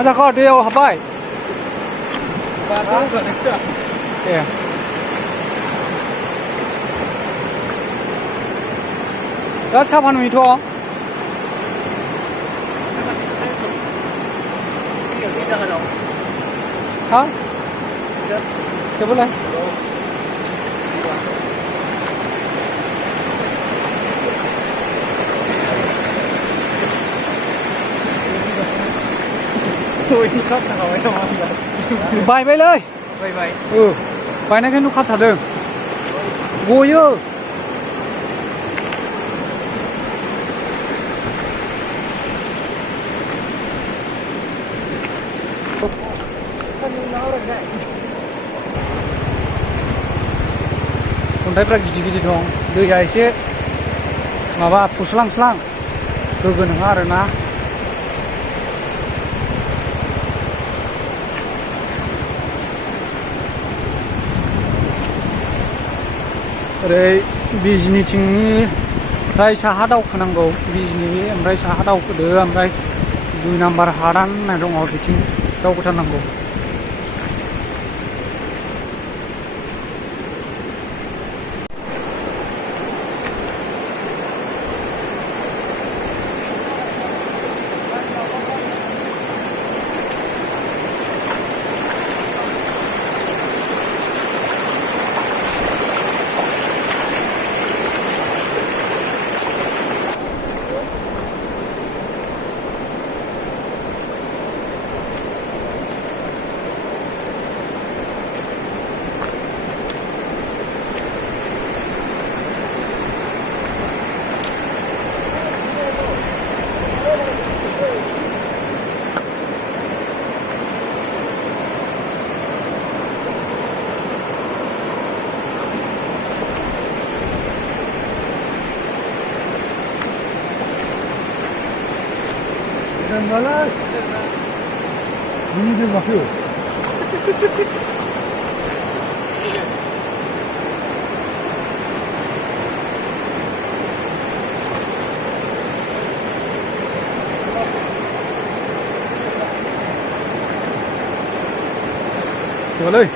하자가 돼요 하바이. 예. 나 차파는 미터. hả chưa bớt lên tôi khóc rồi không bài bay lên bay bài này cái nó khóc thật đường vui ư अन्थाइफ्रा गिदिर गिदिर दं दैया एसे माबा फुस्लां स्लां गोगो नङा आरोना ओरै बिजनिथिंनिफ्राय साहा दावखोनांगौ बिजनि ओमफ्राय साहा दावखोदो ओमफ्राय 2 नाम्बार हादान होननाय दङ बिथिं दावखोथारनांगौ Malah ini dia masuk. Coba lagi.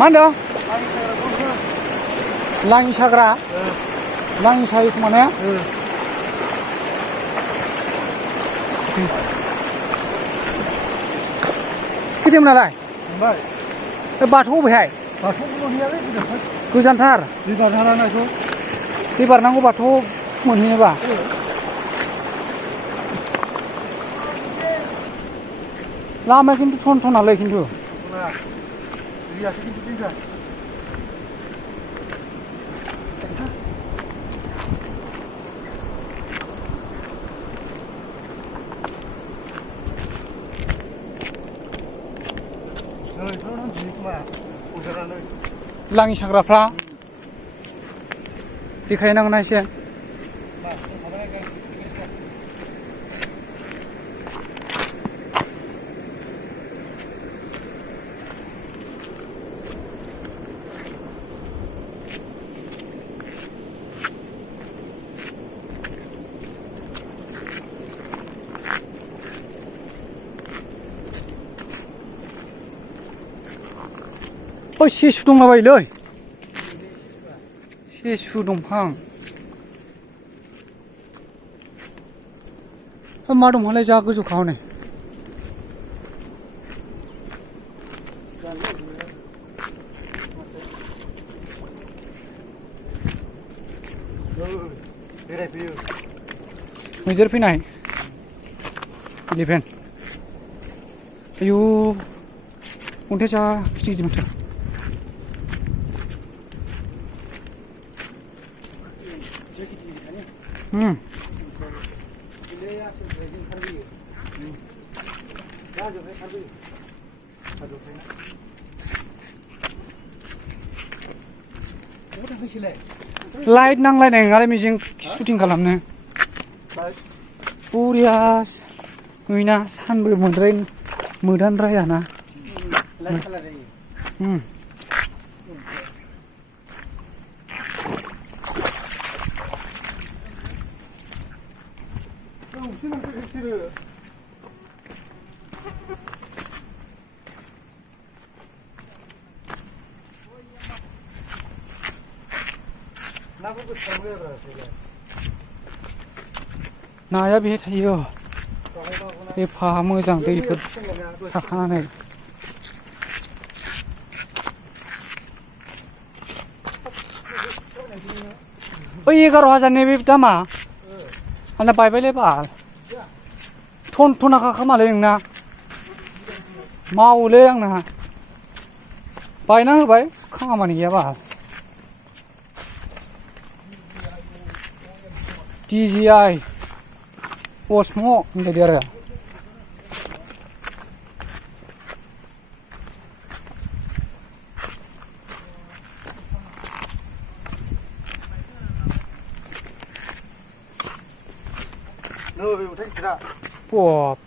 Mana? Langi sagra. Langi sayu kemana? Cái điểm nào đây? Bạt hú về hay? Bạt hú muốn hiếu đấy. Cứ gian thar. Đi bạt thar này chú. Đi bạt năng có bạt hú muốn hiếu bà. Làm mấy cái thôn nào lấy kinh thường? Iya, sedikit juga. Langi sagrafra देखायनांगोन एसे सेसु दंलाबायोलै सेसु दंफां मा दंफांलाय जा गोजौखा हनै मैदेर फैनाय eleven आयु अन्थाइजा गिदिर गिदिर माथो लाइट नांलायनाय नङालै मिजिं शुटिं खालामनो बरिया नुयोना सानबो मोदानद्रायाना नाया बेहाय थायो एफा मोजां दैफोर थाखानानै ओइ 11,000नि बे दामा आंना बायबायलै बाल टनाखा खोमालै नोंना मावोलै आंना बायना होबाय खामानि गैया बाल DJI Osmo होनबायदि आरो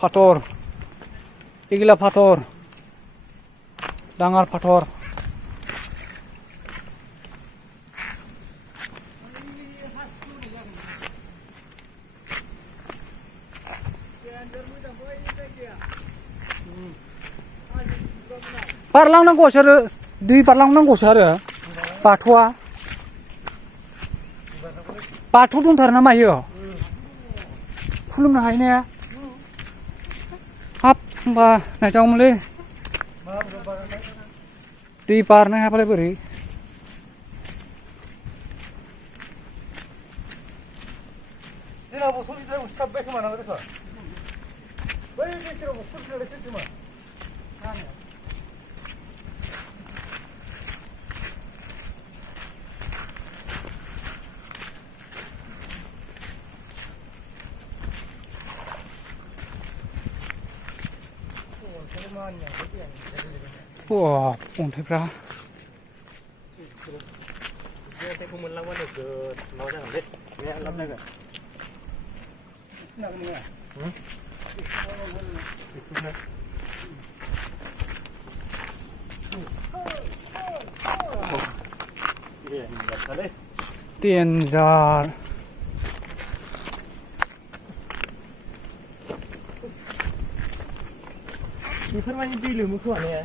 फाथर एगिला फाथर डाঙर फाथर बारलांनांगौसो आरो दै बारलांनांगौसो आरो बाथौ दंथारो ना मायो खुलुमनो हायो ने हाब होमबा नायजागौमोनलै दै बारनो हायाबालाय बोरै अन्थाइफ्रा डेन्जार बेफोरबायदि दै लोमो खोमा ने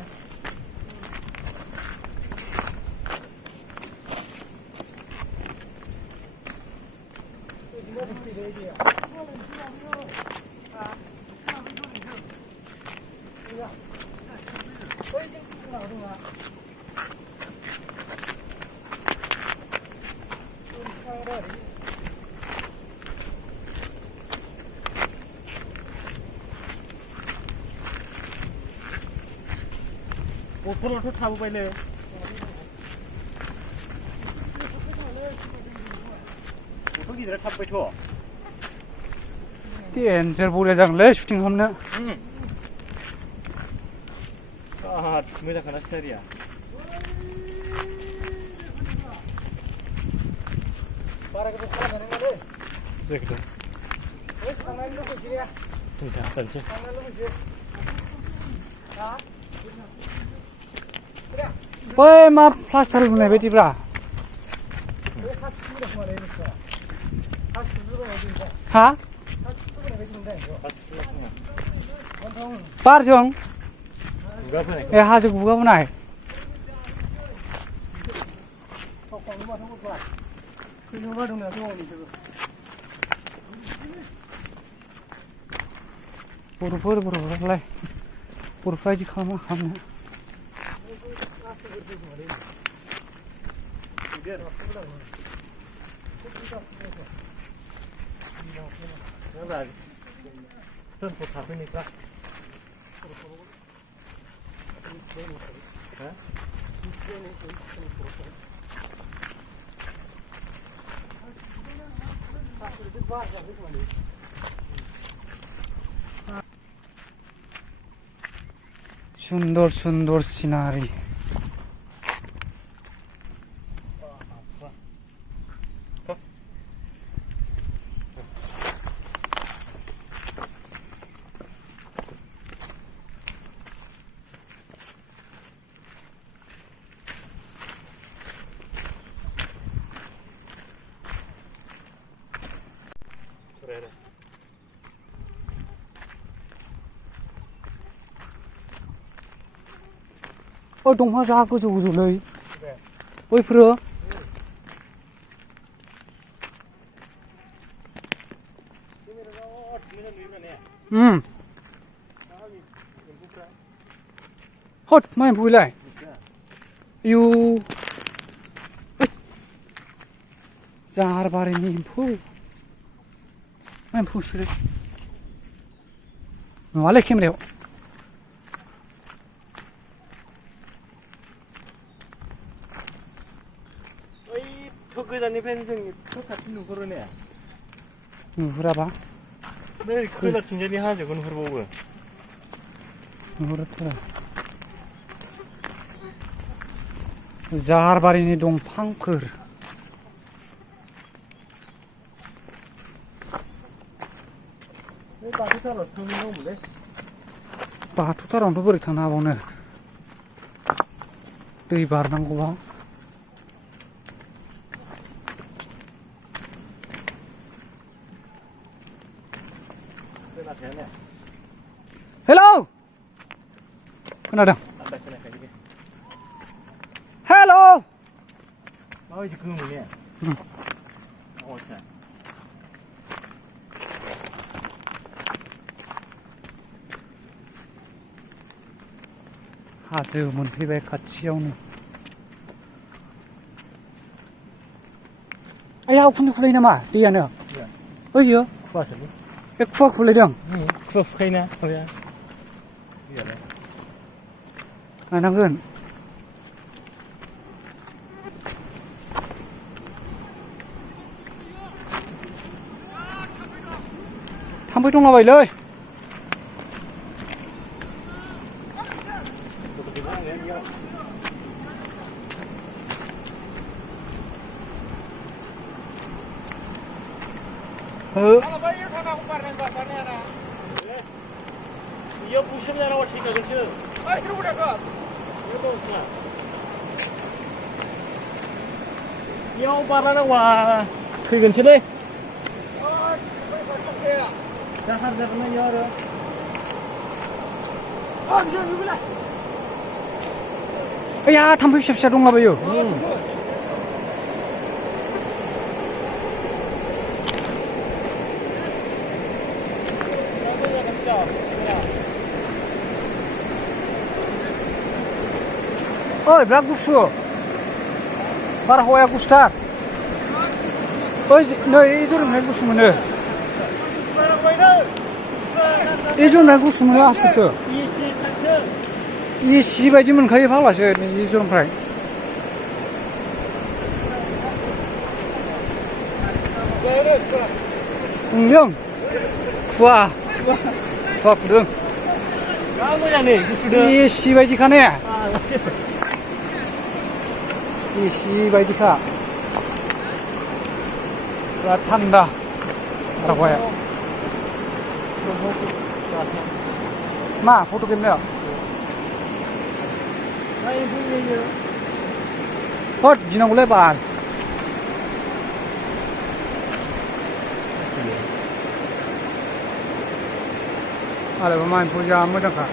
बथलावथ' थाबोबायलै बथल गिदिरा थाबबायथ' डेन्जार बरिया जागोनलै शुटिं खालामनो मोजांखाना सिनारिया बारा गोबाव खालामनानै नङालै जायखिजाया थांनायनि लुबैसै ने थांसै थांनो लुबैसै बै मा प्लास्टार लुनाय बायदिब्रा हा बारजों ए हाजो गुगाबोनाय बर'फोरालाय बर'फ्रा बिदि खालामा खालामनो Nó là thân phục thảo bên này ra. Hả? সুন্দর সুন্দর সিনারি। Keren. Ôi dंफां जा गोजौ गोजौलै बैफोरो हद मा एम्फौ बेलाय आयु जाहारबारिनि एम्फौ मा एम्फौ बिसोरो नङालै केमेरायाव थ' गोजाननिफ्रायनो जों थ' खाथि नुहुरो ने नुहुराबा बै खोलाथिंजायनि हाजोखौ नुहुरबावो नुहुरथारा जाहारबारिनि दंफांफोर बै बाथौथाराव थांनांगौमोनलै बाथौथारावनोथ' बोरै थांनो हाबावनो दै बारनांगौबा हेलौ खोनादों हेलौ माबायदि गोमो ने हाजो मोनफैबाय खाथियावनो आया उखुन्दै खुलायो नामा दैयानो ओइयो खुवासोलै बे खुवा खुलायदों खुवा खुखायोना खुवाया दैयालाय नायनांगोन थाम्फै दंलाबायलै 이거 부심이라고 치니까 그치? 아, 이거 보라고. 이거 보자. 이거 바라는 와. 그건 치래? 아, 자, 하자면 열어. 아, 이거 누구야? आया थाम्फै फिसा फिसा दंलाबायो ओइ बिराद गुसु बारहावाया गुसुथार ओइ नै जरनिफ्राय गुसु मोनो जरनिफ्राय गुसु मोनो आसलसो एसि बायदि मोनखायो फाग्लासो नै जरनिफ्राय ओंलों खुवा खुदों एसि बायदिखा ने एसि बायदिखा बिराद थान्दा बारहावाया मा फट' खेबनो हद गिनांगौलै बाल आरो मा एम्फौ जा मोजांखा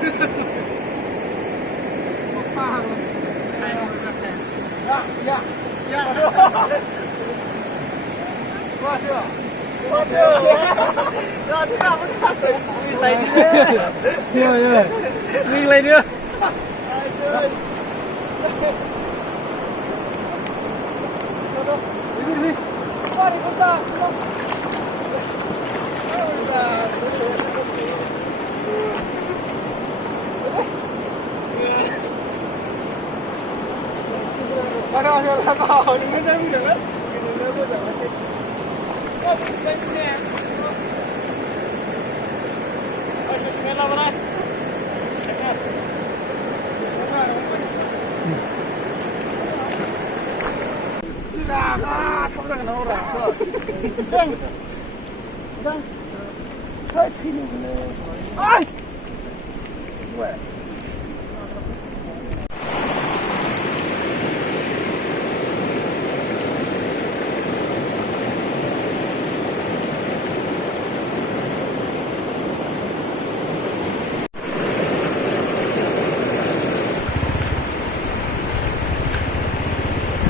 วิ่งเลยเนี่ย